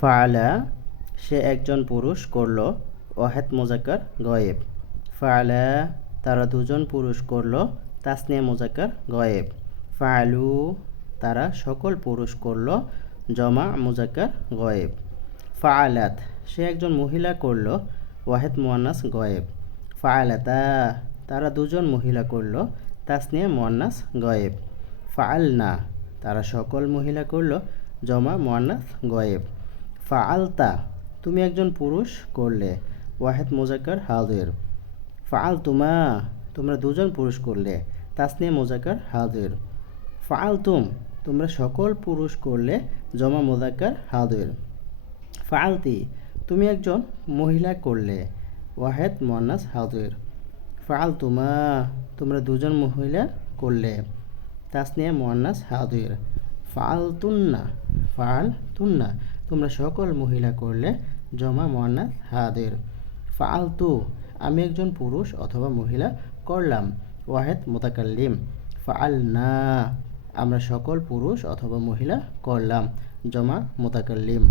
ফাআলা, সে একজন পুরুষ করল, ওয়াহেদ মোজাকার গয়েব। ফাআলা, তারা দুজন পুরুষ করল, তাসনিয়া মোজাকার গয়েব। ফালু তারা সকল পুরুষ করল, জমা মোজাকার গয়েব। ফাআলাত, সে একজন মহিলা করল, ওয়াহেদ মোয়ান্নাস গয়েব। ফাআলাতা, তারা দুজন মহিলা করল, তাসনিয়া মোয়ান্নাস গয়েব। ফাআলনা, তারা সকল মহিলা করল, জমা মোয়ান্নাস গয়েব। ফাআলতা, তুমি একজন পুরুষ করলে। ওয়াহেদ মোজাক্কার হাজির ফাআল তুমা তোমরা দুজন পুরুষ করলে। তাসনিয়া মোজাক্কার হাজির ফাআল তুম তোমরা সকল পুরুষ করলে। জমা মোজাক্কার হাজির ফাআলতি, তুমি একজন মহিলা করলে। ওয়াহেদ মোয়ান্নাস হাজির তুমা তোমরা দুজন মহিলা করলে। তাসনিয়া মোয়ান্নাস হাজির ফাআল তুন্না ফাআল তুন্না তোমরা সকল মহিলা করলে জমা মনা হাদের। ফালতু আমি একজন পুরুষ অথবা মহিলা করলাম। ওয়াহেদ মোতাকাল্লিম ফাল না আমরা সকল পুরুষ অথবা মহিলা করলাম। জমা মোতাকাল্লিম।